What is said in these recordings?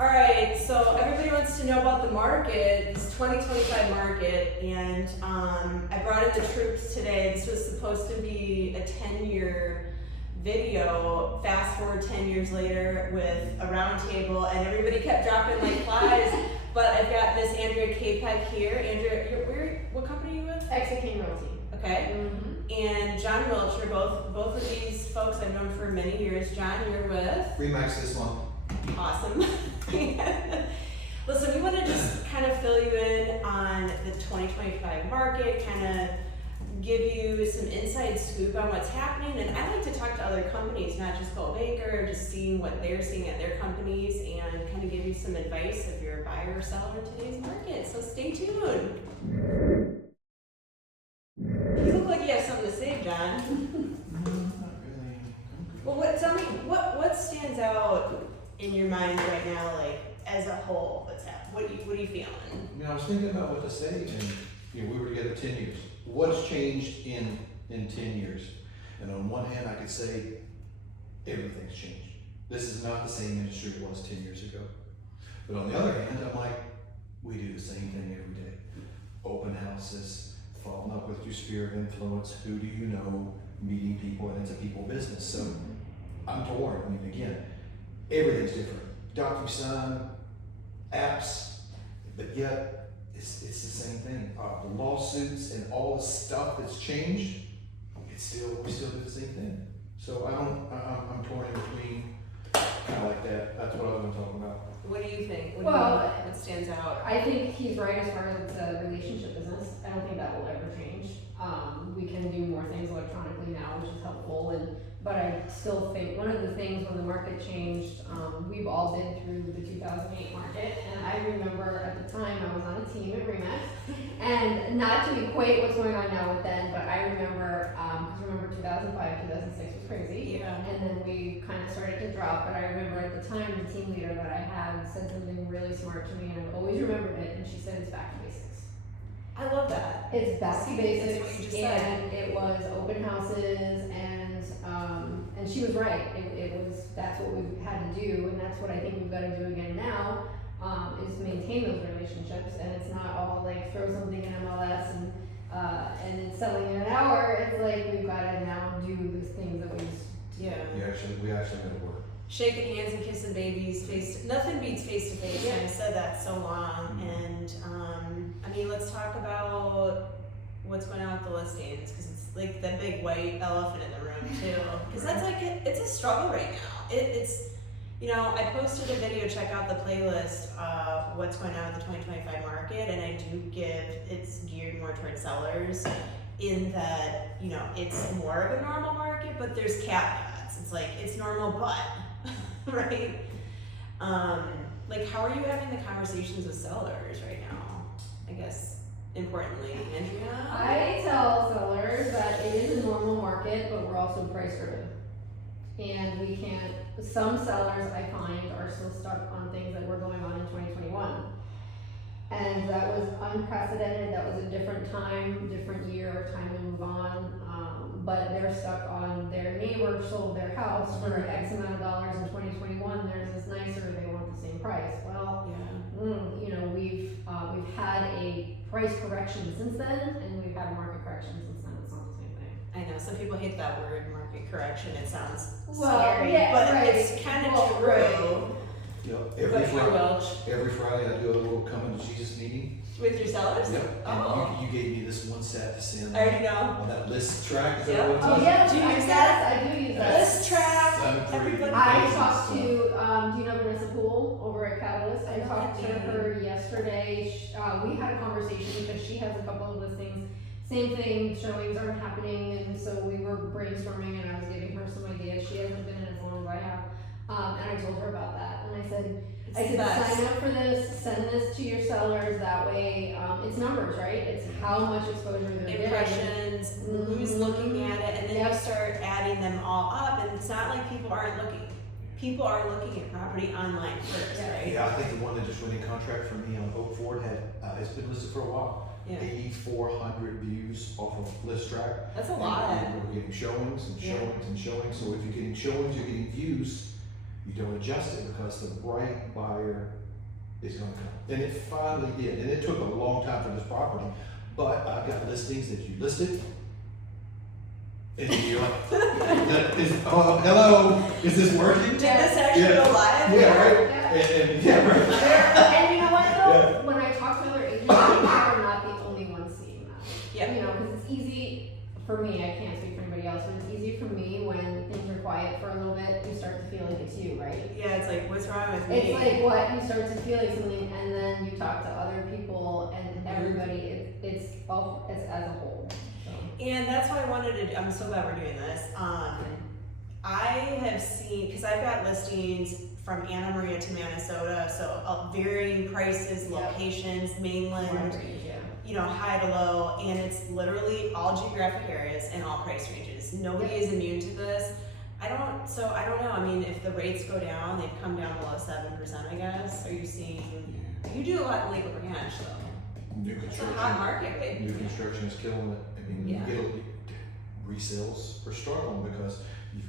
All right, so everybody wants to know about the market, this 2025 market, and I brought in the troops today. This was supposed to be a 10-year video. Fast forward 10 years later with a round table, and everybody kept dropping like flies. But I've got Miss Andrea Capek here. Andrea, what company are you with? Exit Realty. Okay. And John Wilcher, both of these folks I've known for many years. John, you're with? Remax this month. Awesome. Listen, we want to just kind of fill you in on the 2025 market, kind of give you some inside scoop on what's happening. And I like to talk to other companies, not just Coldwell, just seeing what they're seeing at their companies and kind of give you some advice if you're a buyer or seller in today's market. So stay tuned. You look like you have something to say, John. Not really. Well, tell me, what stands out in your mind right now, like as a whole? What are you feeling? I was thinking about what to say, and we were together 10 years. What's changed in 10 years? And on one hand, I could say everything's changed. This is not the same industry it was 10 years ago. But on the other hand, I'm like, we do the same thing every day. Open houses, following up with your sphere of influence, who do you know, meeting people, and it's a people business. So I'm torn. Again, everything's different. DocuSign, apps, but yet it's the same thing. The lawsuits and all the stuff that's changed, we still do the same thing. So I'm torn in between, kind of like that. That's what I was going to talk about. What do you think? Well, what stands out? I think he's right as far as the relationship business. I don't think that will ever change. We can do more things electronically now, which is helpful, but I still think one of the things when the market changed, we've all been through the 2008 market, and I remember at the time I was on a team at Remax, and not to equate what's going on now with then, but I remember, because remember 2005, 2006 was crazy, Yeah. and then we kind of started to drop, but I remember at the time the team leader that I had said something really smart to me, and I've always remembered it, and she said it's back to basics. I love that. It's back to That's what basics, you just and it was open houses, and she was right. It was, that's what we had to do, and that's what I think we've got to do again now, is maintain those relationships, and it's not all like throw something in MLS and it's selling in an hour. It's like we've got to now do the things that we just. Yeah. We actually got to work. Shaking hands and kissing babies, nothing beats face to face. And I've said that so long. And let's talk about what's going on with the listings, because it's like the big white elephant in the room too. Because that's like it's a struggle right now. It's I posted a video. Check out the playlist. What's going on with the 2025 market, and I do it's geared more towards sellers. In that it's more of a normal market, but there's caveats. It's like it's normal, but right. Like, how are you having the conversations with sellers right now? I guess importantly, Andrea. I tell sellers that it is a normal market, but we're also price driven. And we can't, some sellers I find are still stuck on things that were going on in 2021. And that was unprecedented, that was a different time, different year, time to move on. But they're stuck on their neighbor sold their house for X amount of dollars in 2021, theirs is nicer, they want the same price. Well, we've had a price correction since then, and we've had a market correction since then. It's not the same thing. I know some people hate that word, market correction. It sounds Well, scary, yeah, but right. it's kind of true. Right. Every Friday I do a little coming to Jesus meeting. With your sellers? Yep. Oh. And you gave me this one stat to send I already know. on that list track. Is Yep. that what Oh it's yes, Do you use yes, that? I do use that. List track. I'm pretty Everybody. I talked to, do you know Vanessa Poole over at Catalyst? I I talked to do. her yesterday. We had a conversation because she has a couple of listings. Same thing, showings aren't happening, and so we were brainstorming, and I was giving her some ideas. She hasn't been in as long as I have, and I told her about that, and I said, sign up for this, send this to your sellers, that way, it's numbers, right? It's how much exposure they're getting. Impressions, who's looking at it, and then you start adding them all up, and it's not like people aren't looking. People are looking at property online first, right? Yeah, I think the one that just went in contract for me on Oak Ford it's been listed for a while. Yeah. 8,400 views off of list track. That's a lot. And we're getting showings and showings and showings. So if you're getting showings, you're getting views. You don't adjust it because the right buyer is gonna come. And it finally did, and it took a long time for this property, but I've got listings that you listed. And you're like, oh, hello, is this working? Did this actually go live? Yeah, right? Yeah. And right. And you know what though, when I talk to other agents, I'm not the only one seeing that. Yeah. You know, because it's easy for me, I can't speak for anybody else, but it's easy for me when things are quiet for a little bit, you start to feel like it's you, right? Yeah, it's like, what's wrong with me? It's like what, you start to feel like something, and then you talk to other people and everybody, it's as a whole, so. And that's why I wanted to, I'm so glad we're doing this. I have seen, because I've got listings from Anna Maria to Minnesota, so varying prices, Yeah. locations, mainland, Yeah. you know, high to low, and it's literally all geographic areas and all price ranges. Nobody is immune to this. I don't know. I mean, if the rates go down, they've come down below 7%, I guess. Are you seeing, you do a lot in Lake Ranch though. New It's a construction. hot market right New now. construction is killing it. I mean, Yeah. resales are struggling because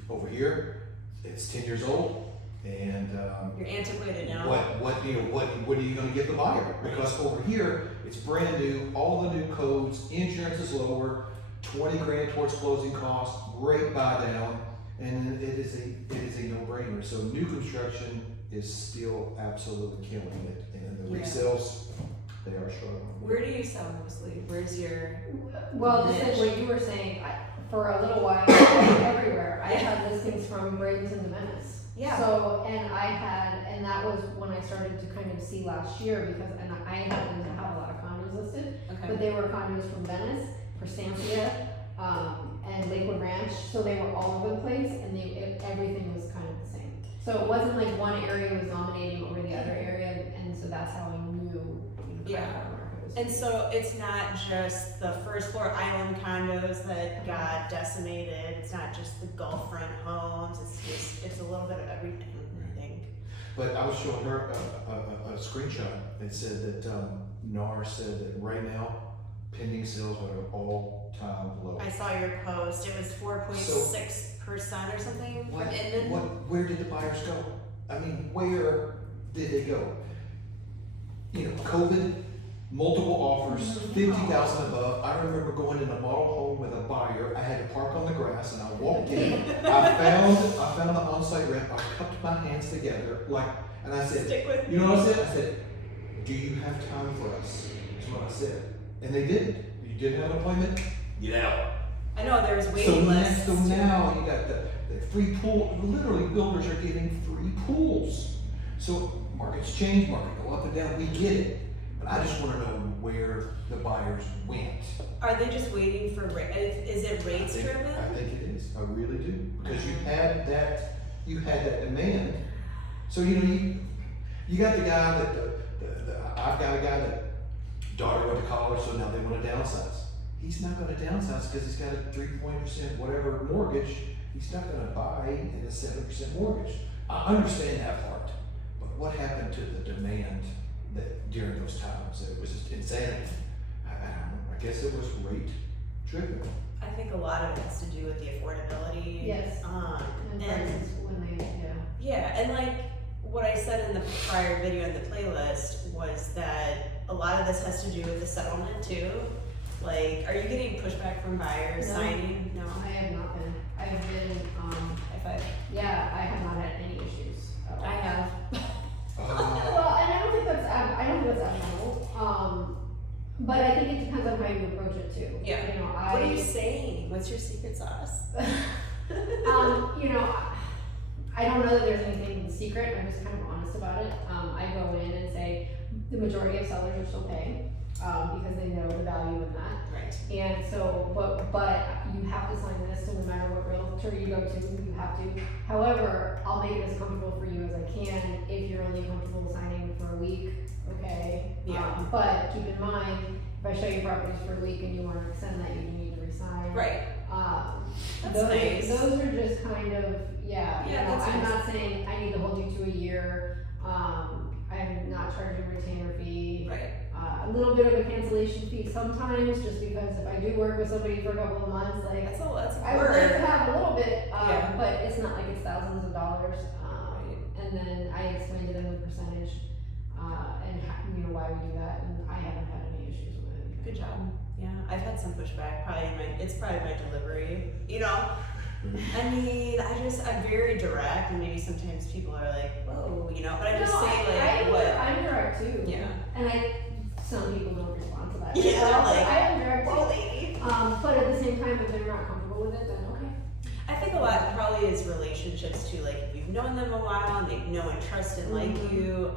over here, it's 10 years old, and You're antiquated now. what are you going to get the buyer? Because over here, it's brand new, all the new codes, insurance is lower, 20 grand towards closing costs, great buy down, and it is a no-brainer. So new construction is still absolutely killing it, and the Yeah. resales, they are struggling. Where do you sell mostly? Where's your Well, just like what you were saying, for a little while, everywhere, I had listings from Bradenton to Venice. Yeah. So, and that was when I started to kind of see last year, because, and I happened to have a lot of condos listed, okay? but they were condos from Venice, for Sampia, and Lakewood Ranch, so they were all over the place, and everything was kind of the same. So it wasn't like one area was dominating over the other area, and so that's how I knew, Yeah. how the market was. And so it's not just the first floor island condos that got decimated. It's not just the Gulf front homes. It's a little bit of everything, I think. But I was showing her a screenshot. It said that NAR said that right now, pending sales are at an all-time low. I saw your post. It was 4.6% or something from Inman. Where did the buyers go? I mean, where did they go? You know, COVID, multiple offers, 50,000 above. I remember going in a model home with a buyer. I had to park on the grass, and I walked in. I found the on-site rep. I cupped my hands together, and I said, Stick with you know what I said? I said, do you have time for us? That's what I said. And they did. You didn't have an appointment? Get out. I know there was waiting lists. So now you got the free pool. Literally, builders are giving free pools. So markets change, market go up and down. We get it. But I just want to know where the buyers went. Are they just waiting for is it rates driven? I think it is. I really do. Because you had that demand. So you got the guy that I've got a guy that daughter went to college, so now they want to downsize. He's not going to downsize because he's got a 3% whatever mortgage. He's not going to buy in a 7% mortgage. I understand that part, but what happened to the demand that during those times? It was just insanity. I don't know. I guess it was rate driven. I think a lot of it has to do with the affordability. Yes. And prices when they, yeah, and like what I said in the prior video in the playlist was that a lot of this has to do with the settlement too. Like, are you getting pushback from buyers No. signing? No. I have not been. I've been, High five. yeah, I have not had any issues at all. I have. Well, and I don't think that's abnormal. But I think it depends on how you approach it too. Yeah. You know, What are you saying? What's your secret sauce? you know, I don't know that there's anything secret. I'm just kind of honest about it. I go in and say the majority of sellers are still paying because they know the value in that. Right. And so, but you have to sign this, so no matter what realtor you go to, you have to. However, I'll make it as comfortable for you as I can if you're only comfortable signing for a week, okay? Yeah. But keep in mind, if I show you properties for a week and you want to extend that, you need to resign. Right. That's those, nice. Those are just kind of, Yeah, you know, that's I'm nice. not saying I need to hold you to a year. I'm not charging a retainer fee. Right. A little bit of a cancellation fee sometimes, just because if I do work with somebody for a couple of months, like, That's I would like to word. have a little bit, Yeah. but it's not like it's thousands of dollars. and then I explained to them the percentage, and you know, why we do that, and I haven't had any issues with it. Good job. Yeah, I've had some pushback. It's probably my delivery. You know, I mean, I'm very direct, and maybe sometimes people are like, whoa, you know. But I just say like, what? I'm direct too. Yeah. And some people don't respond to that. Yeah, So, like, I am direct whoa, too. lady. But at the same time, if they're not comfortable with it, then okay. I think a lot probably is relationships too. Like if you've known them a while and they know and trust and like you.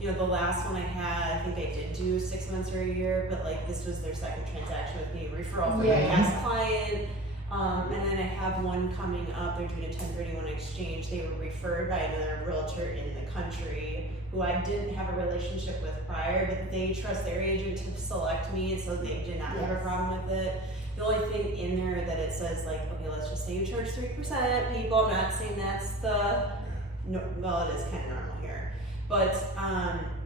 You know, the last one I had, I think I did do 6 months or a year, but like this was their second transaction with me, referral from a past client. And then I have one coming up. They're doing a 1031 exchange. They were referred by another realtor in the country who I didn't have a relationship with prior, but they trust their agent to select me, and so they did not have a problem with it. The only thing in there that it says like, okay, let's just say you charge 3%, people. I'm not saying that's no, well, it is kind of normal here. But,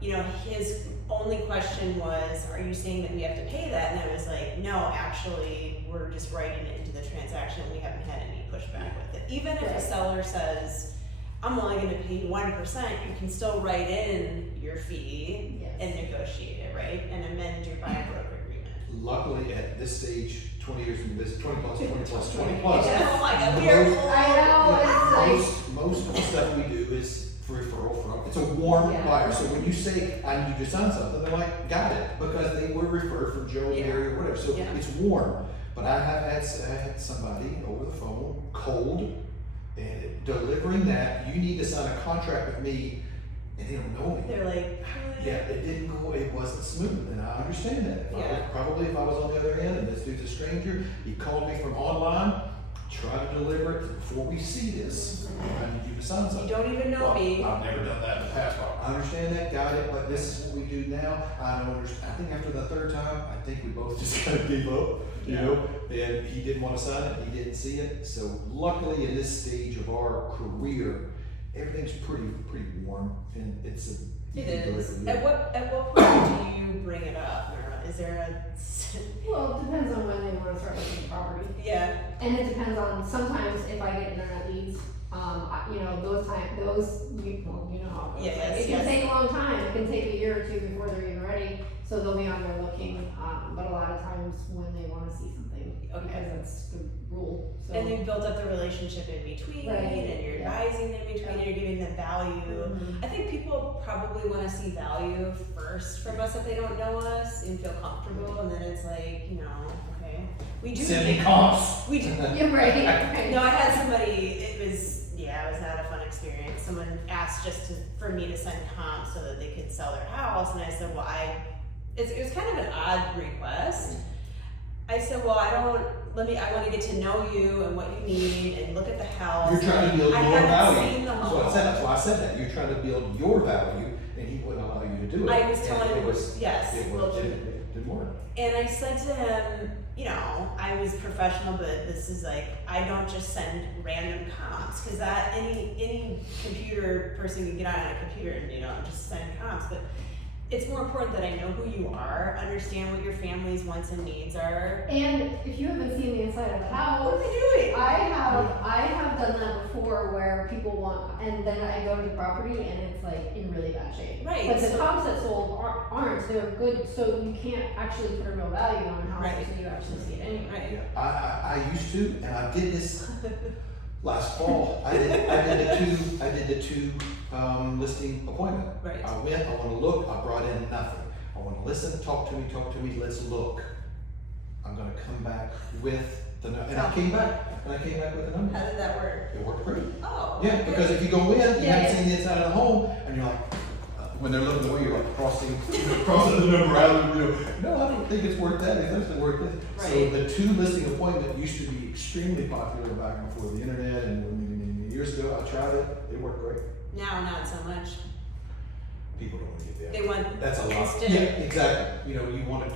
you know, his only question was, are you saying that we have to pay that? And I was like, no, actually, we're just writing it into the transaction. We haven't had any pushback with it. Even if a seller says, I'm only going to pay you 1%, you can still write in your fee and negotiate it, right? And amend your buyer broker agreement. Luckily, at this stage, 20 years into this, 20 plus, 20 plus, 20 plus. Yeah, oh my God, we are old. I know, it's like, Most of the stuff we do is for referral from, it's a warm buyer. So when you say, I need you to sign something, they're like, got it, because they were referred from Joe, Mary, or whatever. So it's warm. But I had somebody over the phone, cold, and delivering that, you need to sign a contract with me, and they don't know me. They're like, Yeah, it wasn't smooth, and I understand that. If I was on the other end, and this dude's a stranger, he called me from online, try to deliver it before we see this. I need you to sign something. you don't even know me. I've never done that in the past. I understand that, got it, but this is what we do now. I don't understand. I think after the third time, I think we both just kind of gave up, you know, and he didn't want to sign it, he didn't see it. So luckily in this stage of our career, everything's pretty warm, and It is. delivery. At what point do you bring it up? Or is there a well, it depends on when they want to start looking at property. yeah? And it depends on, sometimes if I get internet leads, you know, you know how it goes. Yes, It can take a long time, it can take a year or two before they're even ready, so they'll be on there looking, but a lot of times when they wanna see something, because that's the rule, so. And you've built up the relationship in between, and you're advising them in between, and you're giving them value. I think people probably want to see value first from us if they don't know us and feel comfortable, and then it's like, you know, okay, we do. Send me comps. We do. Yeah, right. No, I had somebody. It was not a fun experience. Someone asked for me to send comps so that they could sell their house, and I said, well, it was kind of an odd request. I said, well, I want to get to know you and what you need and look at the house. You're trying to build your I haven't value. seen the That's home. what I said. That's why I said that. You're trying to build your value, and he wouldn't allow you to do it. I was And telling him, yes, it Wilcher. didn't work. And I said to him, you know, I was professional, but this is like, I don't just send random comps, because that any computer person can get on a computer and, you know, just send comps. But it's more important that I know who you are, understand what your family's wants and needs are. And if you haven't seen the inside of the house, What are they doing? I have done that before where people want, and then I go to the property and it's like in really bad shape. Right. But the comps that sold aren't, they're good, so you can't actually put a real value on a house Right. until you actually see it anyway. Right. I used to, and I did this last fall. I did the two listing appointment. Right. I went, I want to look, I brought in nothing. I want to listen, talk to me, let's look. I'm going to come back with and I came back with the numbers. How did that work? It worked great. Oh. Yeah, because if you go in, you Yeah, haven't seen the inside of the home, and you're like, when they're looking away, you're like crossing the number out, no, I don't think it's worth that, it's actually worth this. So Right. the two listing appointment used to be extremely popular back before the internet, and many years ago, I tried it worked great. Now, not so much. People don't want to get there. They want That's a lot. instant. Yeah, exactly. You want to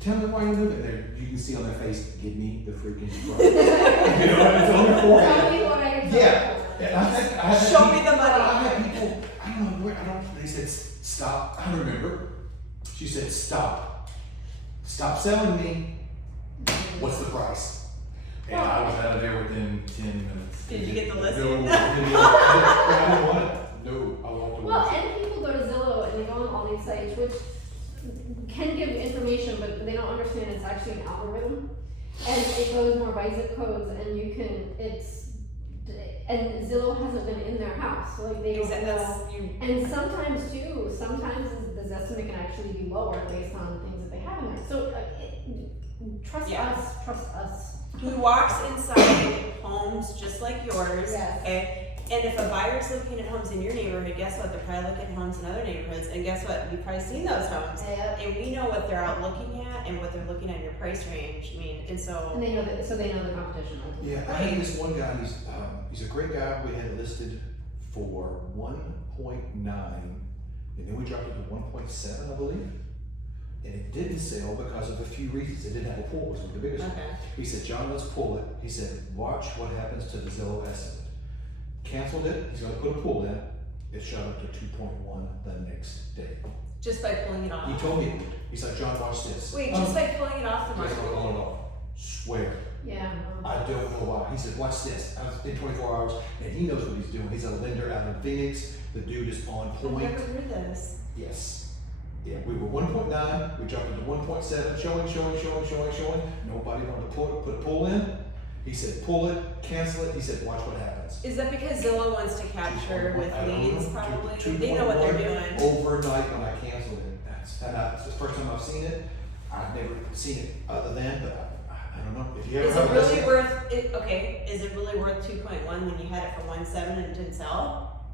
tell me why you're moving there. You can see on their face, give me the freaking truck. It's on their forehead. Tell me what I can Yeah. And I had Show people, me the money. I had people, I don't know where, they said, stop. I remember. She said, stop. Stop selling me. What's the price? And I was out of there within 10 minutes. Did you get the listing? No, I didn't want it. No, I walked away. Well, and people go to Zillow and they go on all these sites, which can give information, but they don't understand it's actually an algorithm. And it goes more by zip codes, and you can, and Zillow hasn't been in their house, so like they don't know. And sometimes the estimate can actually be lower based on things that they have in there. So trust us. Who walks inside homes just like yours, Yes. okay? And if a buyer's looking at homes in your neighborhood, guess what? They're probably looking at homes in other neighborhoods, and guess what? We've probably seen those homes. Yep. And we know what they're out looking at and what they're looking at in your price range. I mean, and so. And they know that, so they know the competition. Yeah, I had this one guy, he's a great guy, we had listed for 1.9, and then we dropped it to 1.7, I believe. And it didn't sell because of a few reasons. It didn't have a pool, was the biggest one. Okay. He said, John, let's pull it. He said, watch what happens to the Zillow estimate. Canceled it, he's gonna put a pool in, it shot up to 2.1 the next day. Just by pulling it off. He told me, he's like, John, watch this. Wait, just by pulling it off the Just market. on and off. Swear. Yeah. I don't know why. He said, watch this. I was in 24 hours, and he knows what he's doing. He's a lender out in Phoenix. The dude is on I've point. never heard this. Yes. Yeah, we were 1.9, we jumped into 1.7, showing. Nobody wanted to put a pull in. He said, pull it, cancel it. He said, watch what happens. Is that because Zillow wants to capture with I don't leads know. probably? 2.1 They know what they're doing. overnight when I canceled it. That's the first time I've seen it. I've never seen it other than, but I don't know. If you ever Is have it a really listing- worth it? Okay, is it really worth 2.1 when you had it for 1.7 and it didn't sell?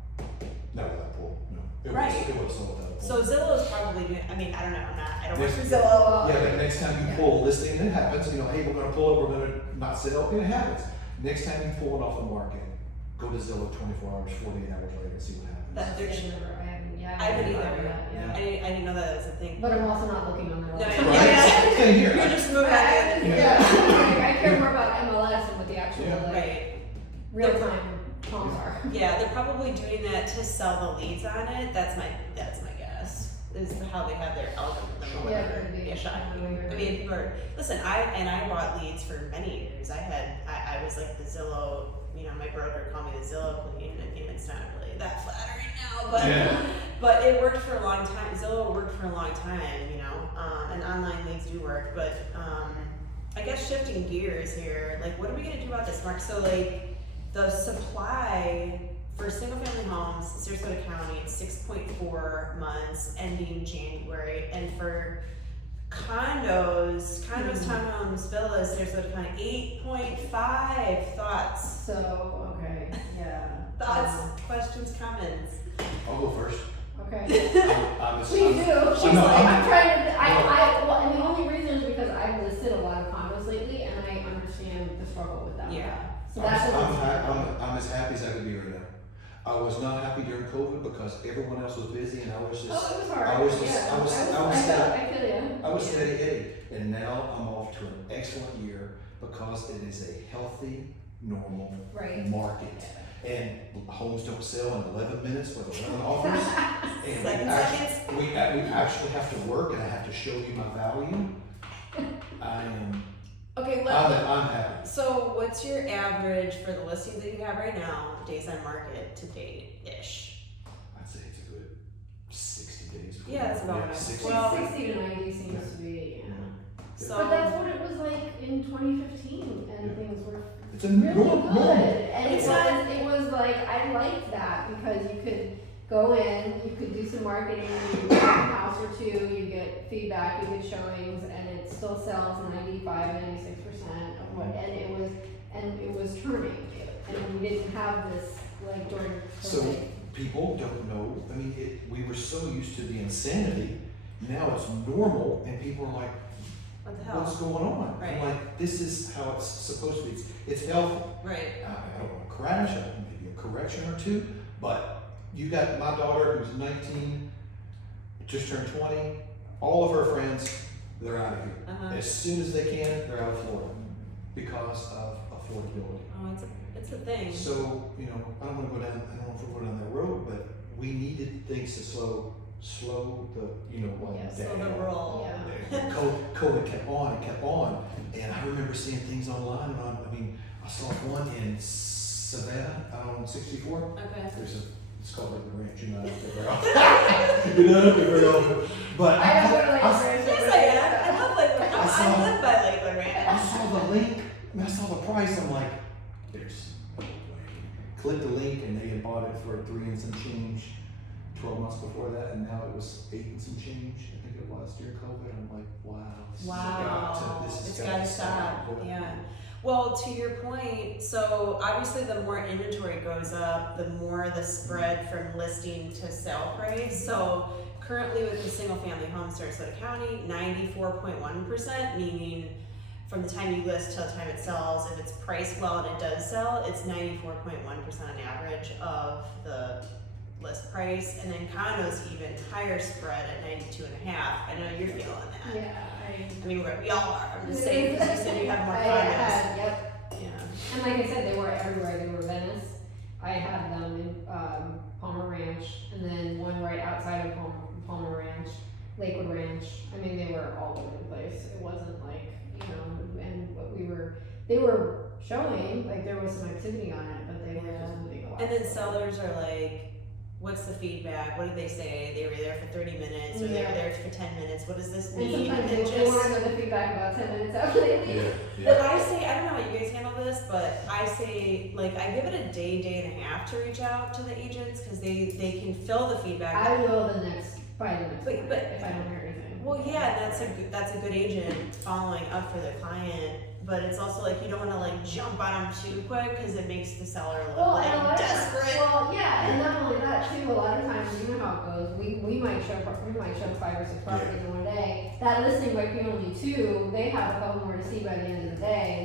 Not without a pool, no. Right. It was sold without a pool. So Zillow's probably doing. I mean, I don't know. I don't work for Next- Zillow. Yeah, but next time you pull a listing, and it happens, hey, we're gonna pull it, we're gonna not sell, and it happens. Next time you pull it off the market, go to Zillow 24 hours, 48 hours later and see what happens. That there's. I I haven't either. yeah. I didn't know that was a thing. But I'm also not looking on their No, website. Right? Same here. You're just moving on. Yeah, I care more about MLS and what the actual Yeah. like, Right. real time homes are. Yeah, they're probably doing that to sell the leads on it. That's my guess. Is how they have their algorithm or Yeah, whatever. could be. Yeah, shot. Yeah. I mean, people are, listen, I bought leads for many years. I was like the Zillow, my broker called me the Zillow queen. I mean, it's not really that flattering now, but Yeah. but it worked for a long time. Zillow worked for a long time, and online leads do work. But I guess shifting gears here, like, what are we gonna do about this, Mark? So like, the supply for single family homes, Sarasota County, it's 6.4 months ending January, and for condos, townhomes, villas, Sarasota County, 8.5. Thoughts? So, okay, yeah. Thoughts, questions, comments? I'll go first. Okay. I'm Please do. She's I'm like- trying to, well, and the only reason is because I've listed a lot of condos lately and I understand the struggle with them. Yeah. So that's what I'm as happy as I could be right now. I was not happy during COVID because everyone else was busy and I was just, Oh, it was hard. I was just- Yeah. I was I feel you. I was steady Eddie. And now I'm off to an excellent year because it is a healthy, normal Right. market. And homes don't sell in 11 minutes with 11 offers. And Seconds. we actually have to work and I have to show you my value. Okay, I'm happy. so what's your average for the listings that you have right now, days on market to date-ish? I'd say it's a good 60 days. Yeah, that's about Yeah, right. 60. Well, 60 to 90 seems to be, yeah. So, But that's what it was like in 2015 and Yeah. things were It's a really normal. good. And It's it was like, I liked that because you could go in, you could do some marketing, you get a house or two, you get feedback, you get showings, and it still sells 95, 96% of what, and it was turning. And we didn't have this like during COVID. So people don't know, I mean, we were so used to the insanity, now it's normal and people are like, what the hell? what's going on? Right. I'm like, this is how it's supposed to be. It's healthy. Right. I don't want to crash, maybe a correction or two, but you got my daughter who's 19, just turned 20, all of her friends, they're out of here. Uh-huh. As soon as they can, they're out of Florida because of affordability. Oh, it's a thing. So, I don't want to go down, I don't want to go down that road, but we needed things to slow the, Yeah, slow the roll. Yeah. COVID kept on, and I remember seeing things online, and I saw one in Savannah, on 64, Okay. there's a It's called like the ranch. You're not out there very often. You're not out there very often. But I don't go to Lakeland Ranch. Yes, I am. I love Lakeland. I live by Lakeland I Ranch. saw the link, and I saw the price. I'm like, there's no way. Click the link, and they had bought it for 3 and some change 12 months before that, and now it was 8 and some change. I think it was during COVID. I'm like, wow. Wow, This has it's got gotta to stop, stop. yeah. Well, to your point, so obviously the more inventory goes up, the more the spread from listing to sale price. So currently with the single family home, Sarasota County, 94.1%, meaning from the time you list till the time it sells, if it's priced well and it does sell, it's 94.1% on average of the list price. And then condos even higher spread at 92.5. I know you're feeling that. Yeah, I mean, we all are. I'm just saying, because you said you have more condos. Yep. Yeah. And like I said, they were everywhere. They were Venice. I had them in Palmer Ranch, and then one right outside of Palmer Ranch, Lakewood Ranch. I mean, they were all over the place. It wasn't like, you know, and what they were showing, like there was some activity on it, but they were just moving a lot. And then sellers are like, what's the feedback? What did they say? They were there for 30 minutes, or they were there for 10 minutes. What does this And mean? sometimes And they want to know the feedback about 10 minutes after they leave. But I say, I don't know how you guys handle this, but I say, like, I give it a day and a half to reach out to the agents, because they can fill the feedback. I will by the next But- one, but- if I don't hear anything. Well, yeah, that's a good agent following up for the client, but it's also like you don't want to like jump on them too quick, because it makes the seller look Well, like and a lot of desperate. Well, yeah, and not only that too. A lot of times, you know how it goes. We might show 5 or 6 properties in one day. That listing might be only 2. They have a couple more to see by the end of the day.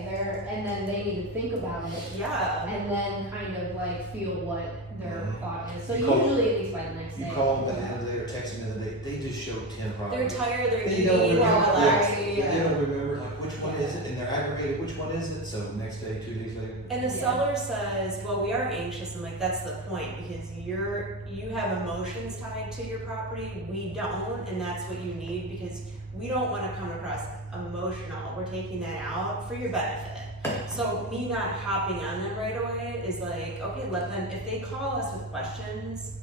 And then they need to think about it, Yeah. and then kind of like feel what their thought is. So You call- usually at least by the next You day. call them the end of the day or text them the other day, they just showed 10 They're properties. tired, they're They eating, don't they're remember, relaxing. they don't remember like which one is it, and they're aggravated, which one is it, so next day, 2 days later. And the Yeah. seller says, well, we are anxious. I'm like, that's the point, because you have emotions tied to your property. We don't, and that's what you need, because we don't want to come across emotional. We're taking that out for your benefit. So me not hopping on them right away is like, okay, let them, if they call us with questions,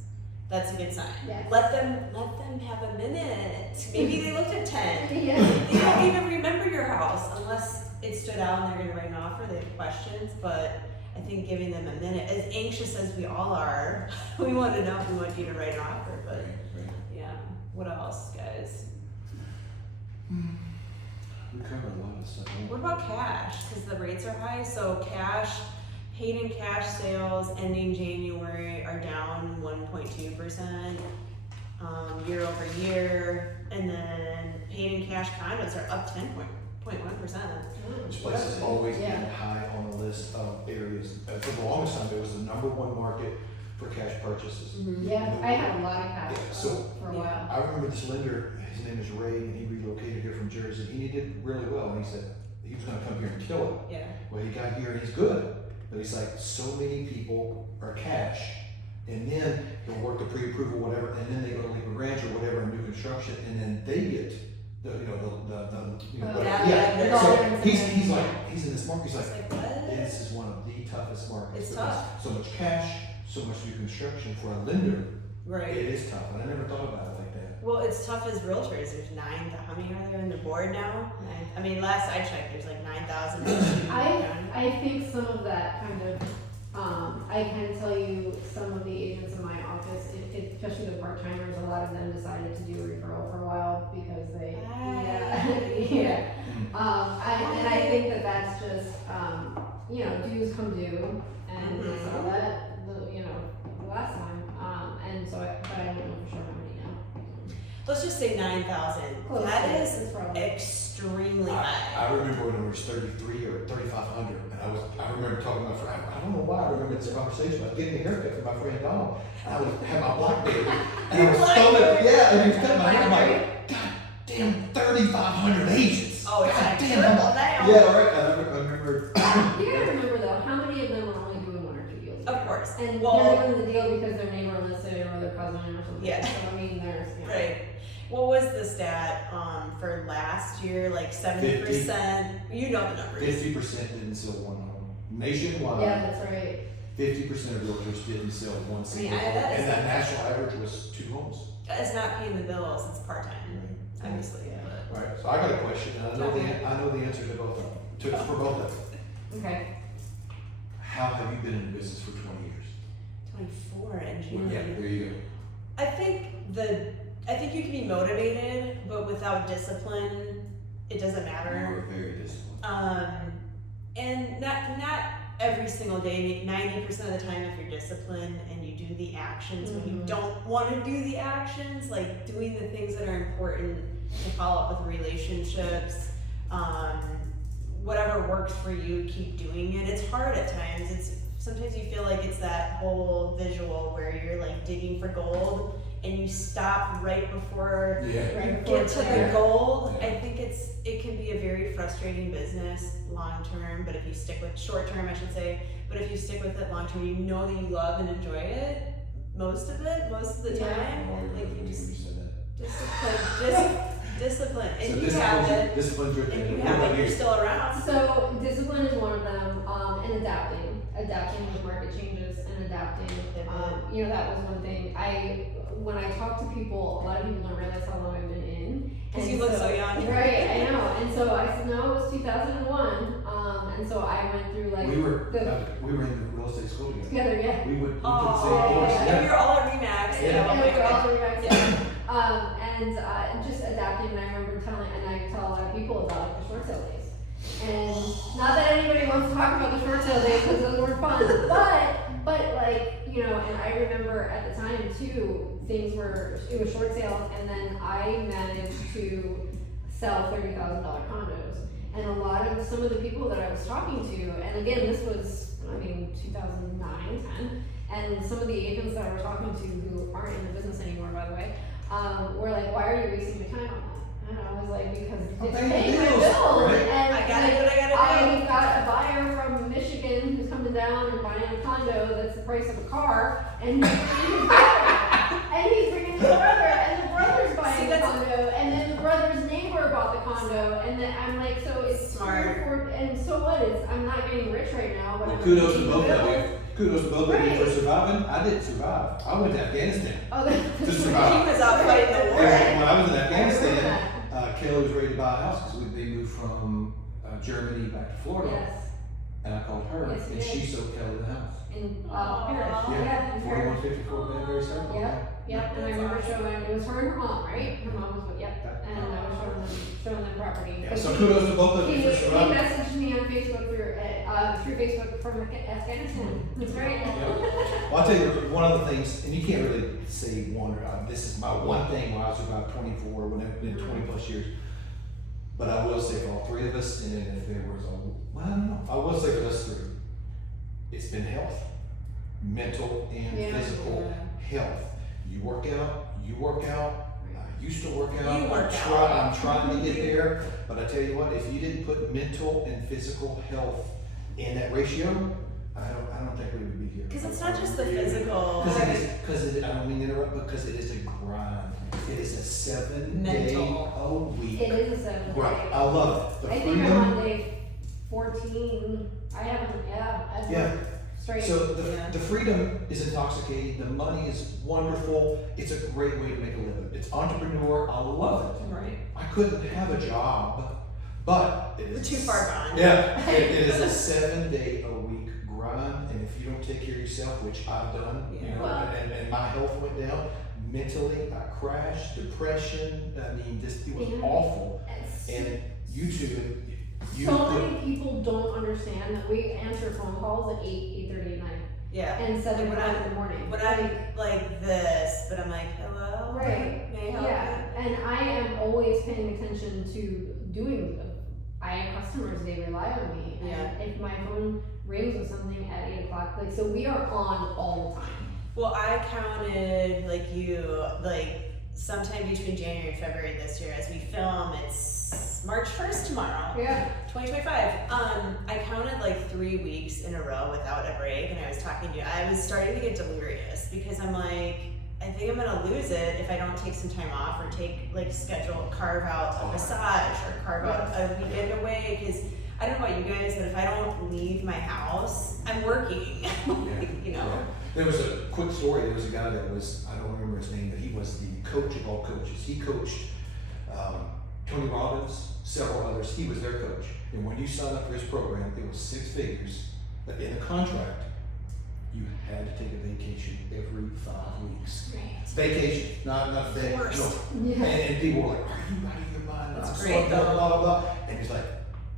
that's a good sign. Yes. Let them have a minute. Maybe they looked at 10. Yeah. They don't even remember your house unless it stood out and they're gonna write an offer, they have questions, but I think giving them a minute, as anxious as we all are, we want to know if we want you to write an offer, but yeah. What else, guys? We covered a lot of stuff. What about cash? Because the rates are high, so paid in cash sales ending January are down 1.2%, year over year, and then paid in cash condos are up 10.1%. This place has always been Yeah. high on the list of areas. For the longest time, it was the #1 market for cash purchases. Yeah, I had a lot of cash Yeah, so- for a while. I remember this lender, his name is Ray, and he relocated here from Jersey. He did really well, and he said he was gonna come here and kill it. Yeah. Well, he got here and he's good, but he's like, so many people are cash, and then he'll work the pre-approval, whatever, and then they go to Lakewood Ranch or whatever and do construction, and then they get the Yeah. So he's like, he's in this market, he's It's like, like, what? this is one of the toughest markets. It's because tough. So much cash, so much new construction for a lender, Right. it is tough, and I never thought about it like that. Well, it's tough as realtors. There's how many are there in the board now? I mean, last I checked, there's like 9,000. I think some of that kind of, I can tell you some of the agents in my office, especially the part-timers, a lot of them decided to do referral for a while because they, yeah. And I think that that's just, dues come due, and we saw that, the last time, and so, but I don't know for sure how many now. Let's just say 9,000. Close That to it, is it's probably- extremely high. I remember when it was 33 or 3,500, and I remember talking to my friend, I don't know why I remember this conversation, I was getting a haircut for my friend Donald, and I would have my Blackberry, and I was thumbing, yeah, and he was cutting my hair, I'm like, God damn, 3,500 agents. Oh, it's God like damn, triple I'm like, now. yeah, right, I remember. You gotta remember though, how many of them are only doing 1 or 2 deals? Of course. And Well- they're doing the deal because their neighbor listed or their cousin or something. Yeah. So I mean, there's, Right. What was the stat for last year? Like 70%. You know the numbers. 50% didn't sell one home. Nationwide, Yeah, that's right. 50% of realtors didn't sell one single home, that is- and that national average was 2 homes. It's not paying the bills, it's part-time, obviously, but. All right, so I got a question, and I know the answer to both of them, for both of them. Okay. How have you been in business for 20 years? 24 in June. Yeah, there you go. I think you can be motivated, but without discipline, it doesn't matter. You were very disciplined. And not every single day, 90% of the time if you're disciplined and you do the actions when you don't want to do the actions, like doing the things that are important to follow up with relationships, whatever works for you, keep doing it. It's hard at times. Sometimes you feel like it's that whole visual where you're like digging for gold and you stop right before you get to the gold. Yeah. I think it can be a very frustrating business long term, but if you stick with short term, I should say, but if you stick with it long term, you know that you love and enjoy it most of the time. Like you just discipline, and So you have it, discipline's your and thing. you What have about it. You're you? Uh-huh. still around. So discipline is one of them, and adapting with market changes and adapting. You know, that was one thing. When I talk to people, a lot of people don't realize how long I've been in. Because you look so young. Right, I know. And so I said, no, it was 2001. And so I went through like We were in the real estate school together. together, yeah. We took the same Oh, course. yeah. and you're all at Remax. Yeah. Oh And my we were all God. the way back then. And just adapting. And I remember and I tell a lot of people about like the short sale days. And not that anybody wants to talk about the short sale days because those were fun, but like, you know, and I remember at the time too, it was short sales, and then I managed to sell $30,000 condos. And some of the people that I was talking to, and again, this was, 2009, 10, and some of the agents that I was talking to who aren't in the business anymore, by the way, were like, why are you wasting your time on that? And I was like, because it's paying my bills. Right. And I gotta do what I gotta I do. got a buyer from Michigan who's coming down and buying a condo that's the price of a car, and he's bringing his brother, and the brother's buying the condo, and then the brother's neighbor bought the condo, and then I'm like, so it's Smart. and so what? I'm not getting rich right now, but Well, I'm kudos to paying both the of you. bills. Kudos to both of you Right. for surviving. I didn't survive. I went to Afghanistan. Oh, To that's survive. He was out fighting the war. And when I was in I remember Afghanistan, that. Kelly was ready to buy a house because they moved from Germany back to Florida. Yes, And I called her, Yes, you and she did. sold Kelly the house. in Aw. Paris, Yeah. yeah, in Paris. 4154 Banbury Circle. Yep, and I remember showing, it was her and her mom, right? Her mom was, yep, Yeah. and I was showing them property. Yeah, But so he- kudos to both of you He for surviving. messaged me on Facebook through Facebook from Afghanistan. That's right. Well, I'll tell you, one of the things, and you can't really say one or this is my one thing where I survived 24, when I've been 20 plus years. But I will say for all three of us, and if there was I don't know, I will say for us three, it's been health, mental and Yeah. physical health. You work out. I used to work out. You work I'm trying to get there, but I tell you what, if you didn't put mental and physical health in that ratio, I don't think we would be here. Because it's not just the physical. I don't mean to interrupt, because it is a grind. It is a 7-day Mental. a week. It is a 7 day. Right, I love it. The I think I'm freedom. on day 14. I haven't, I've Yeah. worked straight. So Yeah. the freedom is intoxicating. The money is wonderful. It's a great way to make a living. It's entrepreneur. I love it. Right. I couldn't have a job, but it We're is too far gone. Yeah, it is a 7-day a week grind, and if you don't take care of yourself, which I've done, you Yeah. know, and my health went down mentally. I crashed, depression. I mean, it was Yeah. awful. It's- And you two, you so put, many people don't understand that we answer phone calls at 8:30 at night, Yeah. and 7 Like when o'clock I'm- in the morning. When I'm like this, but I'm like, hello? Right. May I help Yeah, and I am always paying attention to doing. I have customers; they rely on me. And Yeah. if my phone rings with something at 8 o'clock, like so, we are on all the time. Well, I counted like you, like sometime between January and February this year as we film. It's March 1st tomorrow, Yeah. 2025. I counted like 3 weeks in a row without a break, and I was talking to you. I was starting to get delirious because I'm like, I think I'm gonna lose it if I don't take some time off or carve out a massage or carve out a weekend away, because I don't know about you guys, but if I don't leave my house, I'm working. You know. Yeah. There was a quick story. There was a guy that was, I don't remember his name, but he was the coach of all coaches. He coached Tony Robbins, several others. He was their coach. And when you signed up for his program, it was 6 figures. But in the contract, you had to take a vacation every 5 weeks. Right. Vacation, not day. No. Yeah. And people were like, "Are you out of your mind?" That's I'm great, blah, though. blah, blah, blah. And he's like,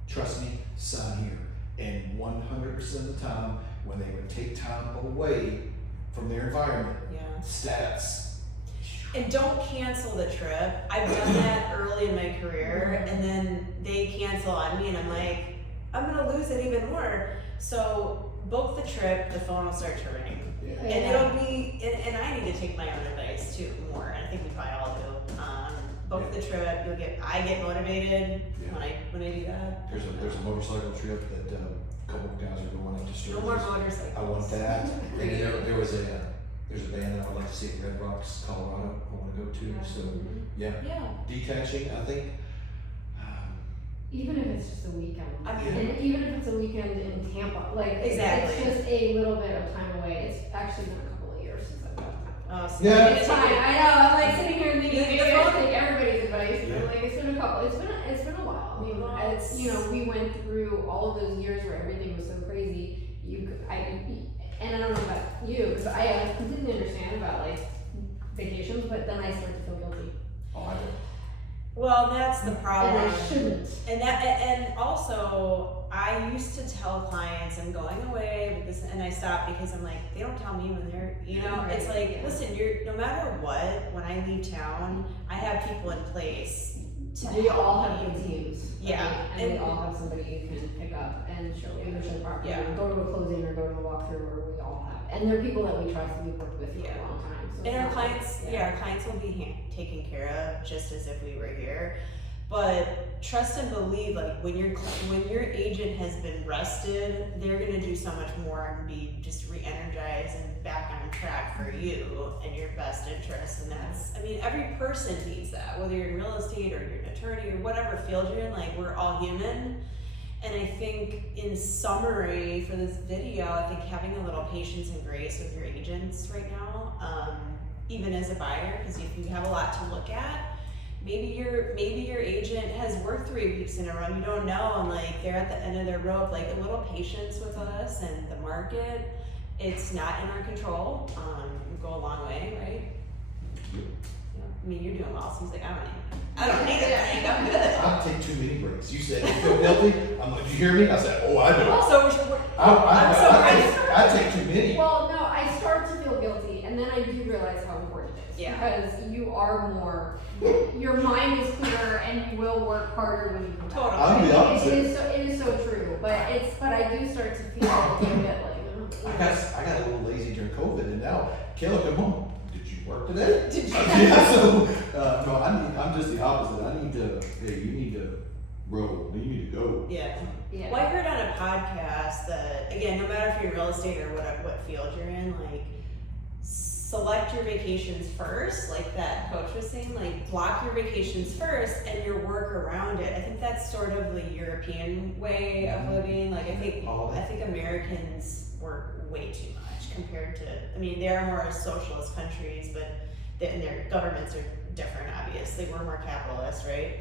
"Trust me, sign here." And 100% of the time, when they would take time away from their environment, Yeah. stats. And don't cancel the trip. I've done that early in my career, and then they cancel on me, and I'm like, I'm gonna lose it even more. So book the trip, the phone will start to ring. Yeah. And it'll be, and I need to take my own advice too more. And I think we probably all do. Book the trip. I get motivated when I do that. There's a motorcycle trip that a couple of guys are going up to No more Sturgis. motorcycles. I want that. And there's a band that I would like to see at Red Rocks, Colorado. I want to go to. So yeah, Yeah. detaching. I think. Even if it's just a weekend. I mean, And even if it's a weekend in Tampa, like, Exactly. it's just a little bit of time away. It's actually been a couple of years since I've done that. Oh, so Yeah. It's fine, I know, I'm like sitting here and thinking, You maybe I know? should take everybody's advice, Yeah. but like, it's been a while. I mean, Well, it's, you know, we went through all of those years where everything was so crazy, and I don't know about you, because I completely understand about like vacations, but then I start to feel guilty. Oh, I don't. Well, that's the problem. And I shouldn't. And also, I used to tell clients I'm going away with this, and I stopped because I'm like, they don't tell me when they're, you know, it's like, Yeah. listen, no matter what, when I leave town, I have people in place to We help all me. have good teams. Yeah. right? And we all have somebody you can pick up and show the property, Yeah. or go to a closing or go to a walkthrough, or we all have. And they're people that we trust and we've worked with for Yeah. a long time. So And it's our not clients, like- our clients will be taken care of just as if we were here. But trust and believe, like when your agent has been rested, they're gonna do so much more and be just re-energized and back on track for you and your best interest. And that's, I mean, every person needs that, whether you're in real estate or you're an attorney or whatever field you're in, like we're all human. And I think in summary for this video, I think having a little patience and grace with your agents right now, even as a buyer, because if you have a lot to look at, maybe your agent has worked 3 weeks in a row, you don't know, and like they're at the end of their rope. Like a little patience with us and the market, it's not in our control. Go a long way, right? Yeah. I mean, you're doing well, so he's like, I don't need it. I'm good. I take too many breaks. You said you feel guilty. I'm like, did you hear me? I said, oh, I do. Also, I take too many. Well, no, I start to feel guilty, and then I do realize how important it is. Yeah. Because you are more, your mind is clearer, and you will work harder when you come back. Totally. I'm the opposite. It is so true, but I do start to feel a little bit like, I got a little lazy during COVID, and now Kayla, come home. Did you work today? Did you? Yeah. So no, I'm just the opposite. I need to. Hey, you need to roll. You need to go. Yeah. yeah. Well, I heard on a podcast that, again, no matter if you're real estate or what field you're in, like, select your vacations first, like that coach was saying, like, block your vacations first and your work around it. I think that's sort of the European way of living. Like, I think Americans work way too much compared to, I mean, they are more socialist countries, but and their governments are different, obviously. We're more capitalist, right?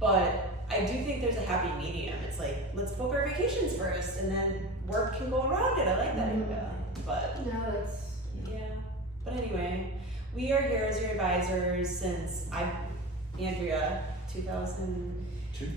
But I do think there's a happy medium. It's like, let's book our vacations first, and then work can go around it. I like that idea. But No, that's. yeah. But anyway, we are here as your advisors since Andrea, 2002.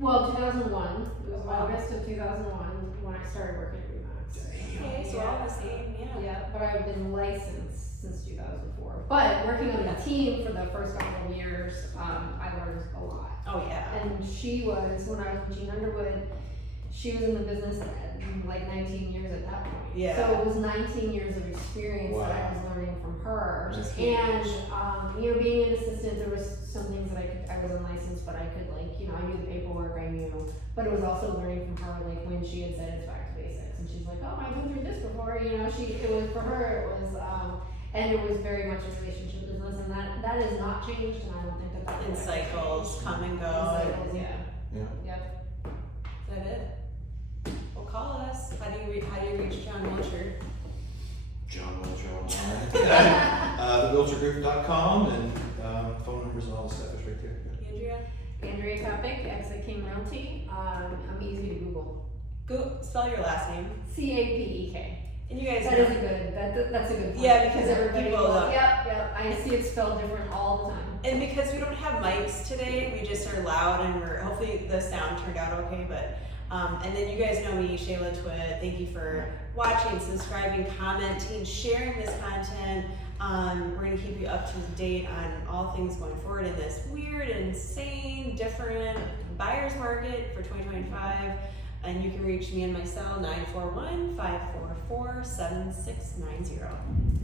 Well, 2001. It was Wow. August of 2001 when I started working at Remax. Okay, so all the same, yeah. Yeah, but I've been licensed since 2004. But working on the team for the first couple of years, I learned a lot. Oh yeah. And she was, when I was with Jean Underwood, she was in the business like 19 years at that point. Yeah. So it was 19 years of experience that I was learning from her. Which is And, huge. you know, being an assistant, there was some things that I wasn't licensed, but I could like, you know, I knew the paperwork, I knew, but it was also learning from her, like when she had said it's back to basics. And she's like, oh, I've been through this before, you know, it was, for her, it was, and it was very much a relationship business, and that has not changed, and I don't think that In cycles, come and go. In cycles, Yeah. Yeah. Yep. But that it? Well, call us. How do you reach John Wilcher? John Wilcher online. TheWilcherGroup.com and phone numbers and all the stuff is right there. Andrea? Andrea Capek, Exit King Realty. I'm easy to Google. Go spell your last name. Capek. And you guys That know. is a good. That's a good point. Yeah, because everybody people goes, don't- Yep. I see it spelled different all the time. And because we don't have mics today, we just are loud and we're hopefully the sound turned out okay. But and then you guys know me, Shayla, Twit. Thank you for watching, subscribing, commenting, sharing this content. We're gonna keep you up to date on all things going forward in this weird, insane, different buyer's market for 2025. And you can reach me in my cell 941-544-7690.